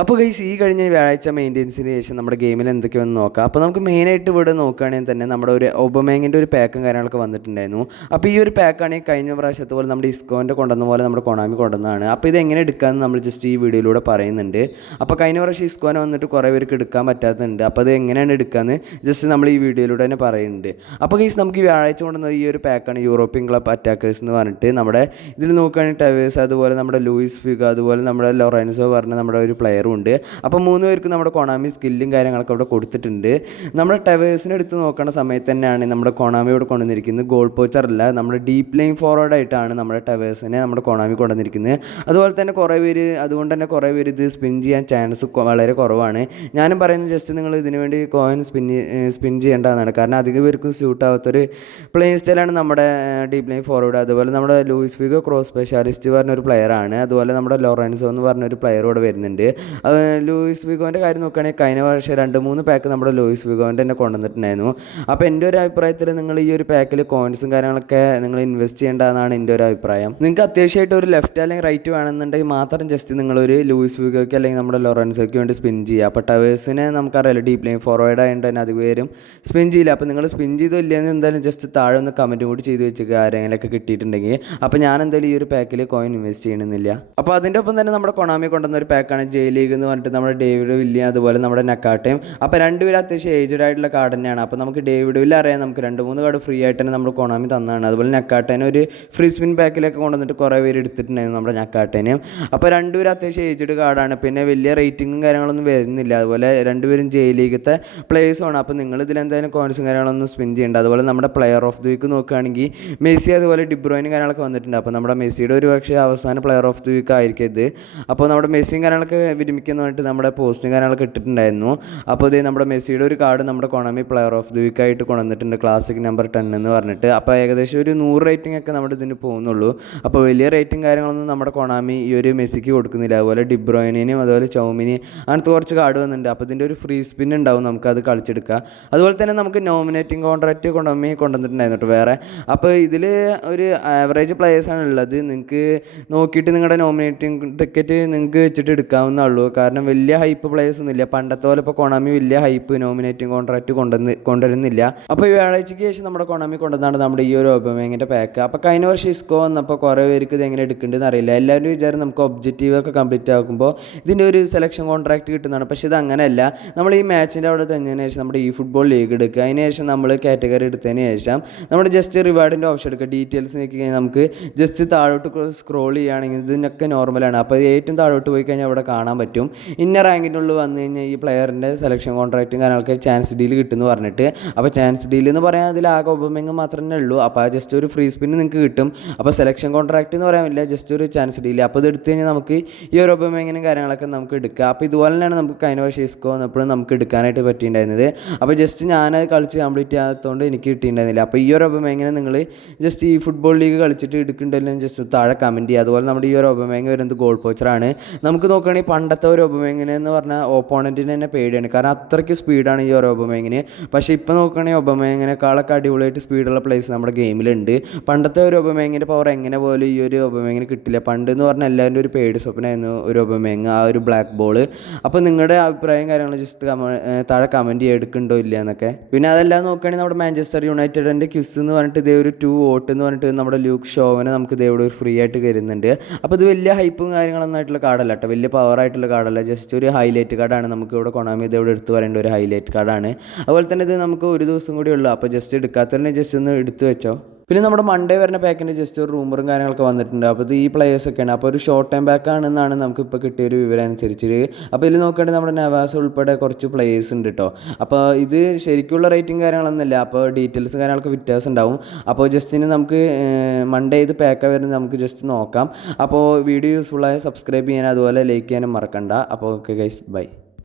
അപ്പോൾ ഗൈസ് ഈ കഴിഞ്ഞ വ്യാഴാഴ്ച മെയിന്റെനൻസിന് ശേഷം നമ്മുടെ ഗെയിമിൽ എന്തൊക്കെയാണെന്ന് നോക്കാം. അപ്പോൾ നമുക്ക് മെയിനായിട്ട് ഇവിടെ നോക്കുകയാണെങ്കിൽ തന്നെ നമ്മുടെ ഒരു ഒബമേങ്ങിന്റെ ഒരു പാക്കും കാര്യങ്ങളൊക്കെ വന്നിട്ടുണ്ടായിരുന്നു. അപ്പോൾ ഈ ഒരു പാക്കാണെങ്കിൽ കഴിഞ്ഞ പ്രാവശ്യത്തെ പോലെ നമ്മുടെ ഇസ്കോന്റെ കൊണ്ടുവന്ന പോലെ നമ്മുടെ കൊണാമി കൊണ്ടുവന്നതാണ്. അപ്പോൾ ഇത് എങ്ങനെ എടുക്കാമെന്ന് നമ്മൾ ജസ്റ്റ് ഈ വീഡിയോയിലൂടെ പറയുന്നുണ്ട്. അപ്പോൾ കഴിഞ്ഞ പ്രാവശ്യം ഇസ്കോനെ വന്നിട്ട് കുറേ പേർക്ക് എടുക്കാൻ പറ്റാത്തതുണ്ട്. അപ്പോൾ അത് എങ്ങനെയാണ് എടുക്കാമെന്ന് ജസ്റ്റ് നമ്മൾ ഈ വീഡിയോയിലൂടെ തന്നെ പറയുന്നുണ്ട്. അപ്പോൾ ഗൈസ് നമുക്ക് ഈ വ്യാഴാഴ്ച കൊണ്ടുവന്ന ഈ ഒരു പാക്കാണ് യൂറോപ്യൻ ക്ലബ് അറ്റാക്കേഴ്സ് എന്ന് പറഞ്ഞിട്ട് നമ്മുടെ ഇതിൽ നോക്കുകയാണെങ്കിൽ ടവേഴ്സ് അതുപോലെ നമ്മുടെ ലൂയിസ് ഫിഗ അതുപോലെ നമ്മുടെ ലൊറൻസോ പറഞ്ഞ നമ്മുടെ ഒരു പ്ലെയറും ഉണ്ട്. അപ്പോൾ മൂന്ന് പേർക്ക് നമ്മുടെ കൊണാമി സ്കില്ലും കാര്യങ്ങളൊക്കെ അവിടെ കൊടുത്തിട്ടുണ്ട്. നമ്മുടെ ടവേഴ്സിനെ എടുത്ത് നോക്കുന്ന സമയത്ത് തന്നെയാണ് നമ്മുടെ കൊണാമി ഇവിടെ കൊണ്ടുവന്നിരിക്കുന്നത്. ഗോൾ പോച്ചർ അല്ല നമ്മുടെ ഡീപ്പ് ലൈൻ ഫോർവേഡ് ആയിട്ടാണ് നമ്മുടെ ടവേഴ്സിനെ നമ്മുടെ കൊണാമി കൊണ്ടുവന്നിരിക്കുന്നത്. അതുപോലെ തന്നെ കുറേ പേര് അതുകൊണ്ട് തന്നെ കുറേ പേര് ഇത് സ്പിൻ ചെയ്യാൻ ചാൻസ് വളരെ കുറവാണ്. ഞാനും പറയുന്നത് ജസ്റ്റ് നിങ്ങൾ ഇതിനു വേണ്ടി കോയിൻ സ്പിൻ സ്പിൻ ചെയ്യേണ്ടതാണ്. കാരണം അധികം പേർക്കും സ്യൂട്ട് ആവാത്തൊരു പ്ലേ സ്റ്റൈലാണ് നമ്മുടെ ഡീപ് ലൈൻ ഫോർവേഡ് അതുപോലെ നമ്മുടെ ലൂയിസ് ഫിഗോ ക്രോസ് സ്പെഷ്യാലിസ്റ്റ് പറഞ്ഞൊരു പ്ലെയറാണ് അതുപോലെ നമ്മുടെ ലോറൻസോ എന്ന് പറഞ്ഞൊരു പ്ലെയർ ഇവിടെ വരുന്നുണ്ട്. ലൂയിസ് വിഗോന്റെ കാര്യം നോക്കുകയാണെങ്കിൽ കഴിഞ്ഞ വർഷം രണ്ട് മൂന്ന് പാക്ക് നമ്മുടെ ലൂയിസ് വിഗോന്റെ തന്നെ കൊണ്ടുവന്നിട്ടുണ്ടായിരുന്നു. അപ്പോൾ എന്റെ ഒരു അഭിപ്രായത്തിൽ നിങ്ങൾ ഈ ഒരു പാക്കിൽ കോയിൻസും കാര്യങ്ങളൊക്കെ നിങ്ങൾ ഇൻവെസ്റ്റ് ചെയ്യേണ്ടതെന്നാണ് എന്റെ ഒരു അഭിപ്രായം. നിങ്ങൾക്ക് അത്യാവശ്യമായിട്ട് ഒരു ലെഫ്റ്റ് അല്ലെങ്കിൽ റൈറ്റ് വേണമെന്നുണ്ടെങ്കിൽ മാത്രം ജസ്റ്റ് നിങ്ങളൊരു ലൂയിസ് വിഗോയ്ക്ക് അല്ലെങ്കിൽ നമ്മുടെ ലോറൻസോയ്ക്ക് വേണ്ടി സ്പിൻ ചെയ്യുക. അപ്പോൾ ടവേഴ്സിനെ നമുക്കറിയാലോ ഡീപ് ലൈൻ ഫോർവേഡ് ആയതുകൊണ്ട് തന്നെ അധികം സ്പിൻ ചെയ്യില്ല. അപ്പോൾ നിങ്ങൾ സ്പിൻ ചെയ്തോ ഇല്ലയെന്ന് എന്തായാലും ജസ്റ്റ് താഴെ ഒന്ന് കമന്റ് കൂടി ചെയ്ത് വെച്ചേക്കുക ആരെങ്കിലൊക്കെ കിട്ടിയിട്ടുണ്ടെങ്കിൽ. അപ്പോൾ ഞാൻ എന്തായാലും ഈ ഒരു പാക്കിൽ കോയിൻ ഇൻവെസ്റ്റ് ചെയ്യണമെന്നില്ല. അപ്പോൾ അതിന്റെ ഒപ്പം തന്നെ നമ്മുടെ കൊണാമി കൊണ്ടുവന്ന ഒരു പാക്കാണ് ജെ എന്ന് പറഞ്ഞിട്ട് നമ്മുടെ ഡേവിഡ് വില്യം അതുപോലെ നമ്മുടെ നക്കാട്ടയും. അപ്പോൾ രണ്ടുപേരും അത്യാവശ്യം ഏജ്ഡ് ആയിട്ടുള്ള കാർഡ് തന്നെയാണ്. അപ്പോൾ നമുക്ക് ഡേവിഡ് വില്യം അറിയാം. നമുക്ക് രണ്ട് മൂന്ന് കാർഡ് ഫ്രീ ആയിട്ട് തന്നെ നമ്മുടെ കൊണാമി തന്നതാണ് അതുപോലെ നക്കാട്ടേനെ ഒരു ഫ്രീ സ്പിൻ ബാക്കിലൊക്കെ കൊണ്ടുവന്നിട്ട് കുറേ പേര് എടുത്തിട്ടുണ്ടായിരുന്നു നമ്മുടെ നക്കാട്ടേനെയും അപ്പോൾ രണ്ടുപേരും അത്യാവശ്യം ഏജ്ഡ് കാർഡാണ്. പിന്നെ വലിയ റേറ്റിങ്ങും കാര്യങ്ങളൊന്നും വരുന്നില്ല. അതുപോലെ രണ്ടുപേരും ജെ ലീഗത്തെ പ്ലേയേഴ്സുമാണ് അപ്പോൾ നിങ്ങൾ ഇതിലെന്തായാലും കോയിൻസും കാര്യങ്ങളൊന്നും സ്പിൻ ചെയ്യേണ്ട. അതുപോലെ നമ്മുടെ പ്ലെയർ ഓഫ് ദി വീക്ക് നോക്കുകയാണെങ്കിൽ മെസ്സി അതുപോലെ ഡിബ്രോയിനും കാര്യങ്ങളൊക്കെ വന്നിട്ടുണ്ട്. അപ്പോൾ നമ്മുടെ മെസ്സിയുടെ ഒരു പക്ഷേ അവസാന പ്ലെയർ ഓഫ് ദി വീക്ക് ആയിരിക്കും ഇത്. അപ്പോൾ നമ്മുടെ മെസ്സിയും കാര്യങ്ങളൊക്കെ വിരമിക്കുന്ന പറഞ്ഞിട്ട് നമ്മുടെ പോസ്റ്റിംഗ് കാര്യങ്ങളൊക്കെ ഇട്ടിട്ടുണ്ടായിരുന്നു. അപ്പോൾ ഇത് നമ്മുടെ മെസ്സിയുടെ ഒരു കാർഡ് നമ്മുടെ Konami player of the week ആയിട്ട് കൊണ്ടുവന്നിട്ടുണ്ട്. ക്ലാസിക് നമ്പർ ടെൻ എന്ന് പറഞ്ഞിട്ട്. അപ്പോൾ ഏകദേശം ഒരു നൂറ് റേറ്റിംഗ് ഒക്കെ നമ്മുടെ ഇതിന് പോകുന്നുള്ളൂ. അപ്പോൾ വലിയ റേറ്റിംഗ് കാര്യങ്ങളൊന്നും നമ്മുടെ കൊണാമി ഈ ഒരു മെസ്സിക്ക് കൊടുക്കുന്നില്ല. അതുപോലെ ഡിബ്രോയിനിയും അതുപോലെ ചൗമിനി അങ്ങനത്തെ കുറച്ച് കാർഡ് വന്നിട്ടുണ്ട്. അപ്പോൾ ഇതിന്റെ ഒരു ഫ്രീ സ്പിൻ ഉണ്ടാവും നമുക്ക് അത് കളിച്ചെടുക്കുക അതുപോലെ തന്നെ നമുക്ക് നോമിനേറ്റിംഗ് കോൺട്രാക്റ്റ് കൊണമി കൊണ്ടുവന്നിട്ടുണ്ടായിരുന്നു വേറെ. അപ്പോൾ ഇതിൽ ഒരു ആവറേജ് പ്ലേയേഴ്സാണ് ഉള്ളത്. നിങ്ങൾക്ക് നോക്കിയിട്ട് നിങ്ങളുടെ നോമിനേറ്റിംഗ് ടിക്കറ്റ് നിങ്ങൾക്ക് വെച്ചിട്ട് എടുക്കാവുന്നേ ഉള്ളൂ. കാരണം വലിയ ഹൈപ്പ് പ്ലേയേഴ്സ് ഒന്നുമില്ല പണ്ടത്തെ പോലെ ഇപ്പോൾ കൊണാമി വലിയ ഹൈപ്പ് നോമിനേറ്റിംഗ് കോൺട്രാക്റ്റ് കൊണ്ടുവന്ന് കൊണ്ടുവരുന്നില്ല. അപ്പോൾ ഈ വ്യാഴാഴ്ചയ്ക്ക് ശേഷം നമ്മുടെ കൊണാമി കൊണ്ടുവന്നാണ് നമ്മുടെ ഈ ഒരു ഒബമേങ്ങിന്റെ പാക്ക് അപ്പോൾ കഴിഞ്ഞ വർഷം ഇസ്കോ വന്നപ്പോൾ കുറേ പേർക്ക് ഇത് എങ്ങനെ എടുക്കേണ്ടതെന്ന് അറിയില്ല. എല്ലാവരും വിചാരം നമുക്ക് ഒബ്ജക്റ്റീവ് ഒക്കെ കംപ്ലീറ്റ് ആക്കുമ്പോൾ ഇതിന്റെ ഒരു സെലക്ഷൻ കോൺട്രാക്റ്റ് കിട്ടുന്നതാണ്. പക്ഷേ ഇത് അങ്ങനെയല്ല. നമ്മൾ ഈ മാച്ചിന്റെ അവിടെ തന്നതിന് ശേഷം നമ്മുടെ ഈ ഫുട്ബോൾ ലീഗ് എടുക്കുക. അതിന് ശേഷം നമ്മൾ കാറ്റഗറി എടുത്തതിന് ശേഷം നമ്മുടെ ജസ്റ്റ് റിവാർഡിന്റെ ഓപ്ഷൻ എടുക്കുക. ഡീറ്റെയിൽസ് നോക്കി കഴിഞ്ഞാൽ നമുക്ക് ജസ്റ്റ് താഴോട്ട് സ്ക്രോൾ ചെയ്യുകയാണെങ്കിൽ ഇതിനൊക്കെ നോർമലാണ് അപ്പോൾ ഏറ്റവും താഴോട്ട് പോയി കഴിഞ്ഞാൽ അവിടെ കാണാൻ പറ്റും. ഇന്ന റാങ്കിനുള്ളിൽ വന്നു കഴിഞ്ഞാൽ ഈ പ്ലെയറിന്റെ സെലക്ഷൻ കോൺട്രാക്റ്റും കാര്യങ്ങളൊക്കെ ചാൻസ് ഡീൽ കിട്ടുമെന്ന് പറഞ്ഞിട്ട്. അപ്പോൾ ചാൻസ് ഡീൽ എന്ന് പറയാൻ അതിൽ ആകെ ഒബമെങ് മാത്രമേ ഉള്ളൂ. അപ്പോൾ ആ ജസ്റ്റ് ഒരു ഫ്രീ സ്പിൻ നിങ്ങൾക്ക് കിട്ടും. അപ്പോൾ സെലക്ഷൻ കോൺട്രാക്റ്റ് എന്ന് പറയാൻ പറ്റില്ല ജസ്റ്റ് ഒരു ചാൻസ് ഡീൽ അപ്പോൾ ഇത് എടുത്തു കഴിഞ്ഞാൽ നമുക്ക് ഈ ഒരു ഒബമെങ്ങിനും കാര്യങ്ങളൊക്കെ നമുക്ക് എടുക്കാം. അപ്പോൾ ഇതുപോലെ തന്നെയാണ് നമുക്ക് കഴിഞ്ഞ വർഷം ഇസ്കോ വന്നപ്പോഴും നമുക്ക് എടുക്കാനായിട്ട് പറ്റിയിട്ടുണ്ടായിരുന്നത്. അപ്പോൾ ജസ്റ്റ് ഞാനത് കളിച്ച് കംപ്ലീറ്റ് ചെയ്യാത്തതുകൊണ്ട് എനിക്ക് കിട്ടിയിട്ടുണ്ടായിരുന്നില്ല. അപ്പോൾ ഈ ഒരു ഒബമെങ്ങിനെ നിങ്ങൾ ജസ്റ്റ് ഈ ഫുട്ബോൾ ലീഗ് കളിച്ചിട്ട് എടുക്കുന്നുണ്ടല്ലോ ജസ്റ്റ് താഴെ കമന്റ് ചെയ്യുക. അതുപോലെ നമ്മുടെ ഈ ഒരു ഒബമെങ് വരുന്നത് ഗോൾ പോച്ചറാണ് നമുക്ക് നോക്കുകയാണെങ്കിൽ പണ്ടത്തെ ഒരു ഒബമേങ്ങിനെ എന്ന് പറഞ്ഞാൽ ഓപ്പോണന്റിന് തന്നെ പേടിയാണ്. കാരണം അത്രയ്ക്ക് സ്പീഡാണ് ഈ ഒരു ഒബമേങ്ങിന്. പക്ഷേ ഇപ്പോൾ നോക്കുകയാണെങ്കിൽ ഒബമെങ്ങിനേക്കാളൊക്കെ അടിപൊളിയായിട്ട് സ്പീഡുള്ള പ്ലേസ് നമ്മുടെ ഗെയിമിലുണ്ട് പണ്ടത്തെ ഒരു ഒബമേങ്ങിന്റെ പവർ എങ്ങനെ പോലും ഈ ഒരു ഒബമേങ്ങിന് കിട്ടില്ല. പണ്ട് എന്ന് പറഞ്ഞാൽ എല്ലാവരുടെ ഒരു പേടി സ്വപ്നമായിരുന്നു ഒരു ഒബമേങ് ആ ഒരു ബ്ലാക്ക് ബോൾ അപ്പോൾ നിങ്ങളുടെ അഭിപ്രായം കാര്യങ്ങൾ ജസ്റ്റ് കമ താഴെ കമന്റ് ചെയ്തെടുക്കുന്നുണ്ടോ ഇല്ല എന്നൊക്കെ. പിന്നെ അതെല്ലാം നോക്കുകയാണെങ്കിൽ നമ്മുടെ മാഞ്ചസ്റ്റർ യുണൈറ്റഡിന്റെ ക്യുസ് എന്ന് പറഞ്ഞിട്ട് ഇതേ ഒരു ടു വോട്ട് എന്ന് പറഞ്ഞിട്ട് നമ്മുടെ ലൂക്ക് ഷോവിനെ നമുക്ക് ഇതേ ഇവിടെ ഒരു ഫ്രീ ആയിട്ട് കരുതുന്നുണ്ട്. അപ്പോൾ ഇത് വലിയ ഹൈപ്പും കാര്യങ്ങളൊന്നും ആയിട്ടുള്ള കാർഡല്ല കേട്ടോ. വലിയ പവർ ആയിട്ടുള്ള കാർഡല്ല ജസ്റ്റ് ഒരു ഹൈലൈറ്റ് കാർഡാണ് നമുക്ക് ഇവിടെ കൊണാമി ഇത് ഇവിടെ എടുത്ത് പറയേണ്ട ഒരു ഹൈലൈറ്റ് കാർഡാണ് അതുപോലെ തന്നെ ഇത് നമുക്ക് ഒരു ദിവസം കൂടി ഉള്ളൂ. അപ്പോൾ ജസ്റ്റ് എടുക്കാത്തവരെ ജസ്റ്റ് ഒന്ന് എടുത്തു വെച്ചോ. പിന്നെ നമ്മുടെ മൺഡേ വരുന്ന പാക്കിന്റെ ജസ്റ്റ് ഒരു റൂമറും കാര്യങ്ങളൊക്കെ വന്നിട്ടുണ്ട്. അപ്പോൾ ഇത് ഈ പ്ലേയേഴ്സൊക്കെയാണ് അപ്പോൾ ഒരു ഷോർട്ട് ടൈം പാക്ക് ആണെന്നാണ് നമുക്ക് ഇപ്പോൾ കിട്ടിയ ഒരു വിവരം അനുസരിച്ച് അപ്പോൾ ഇതിൽ നോക്കുകയാണെങ്കിൽ നമ്മുടെ നവാസ് ഉൾപ്പെടെ കുറച്ച് പ്ലേയേഴ്സ് ഉണ്ട് കേട്ടോ അപ്പോൾ ഇത് ശരിക്കുള്ള റേറ്റിംഗ് കാര്യങ്ങളൊന്നുമില്ല അപ്പോൾ ഡീറ്റെയിൽസ് കാര്യങ്ങളൊക്കെ വ്യത്യാസം ഉണ്ടാവും. അപ്പോൾ ജസ്റ്റ് ഇനി നമുക്ക് മൺഡേ ഇത് പാക്കാണ് വരുന്നത് നമുക്ക് ജസ്റ്റ് നോക്കാം. അപ്പോൾ വീഡിയോ യൂസ്ഫുള്ളായ സബ്സ്ക്രൈബ് ചെയ്യാൻ അതുപോലെ ലൈക്ക് ചെയ്യാനും മറക്കണ്ട. അപ്പോൾ ഓക്കെ ഗൈസ് ബൈ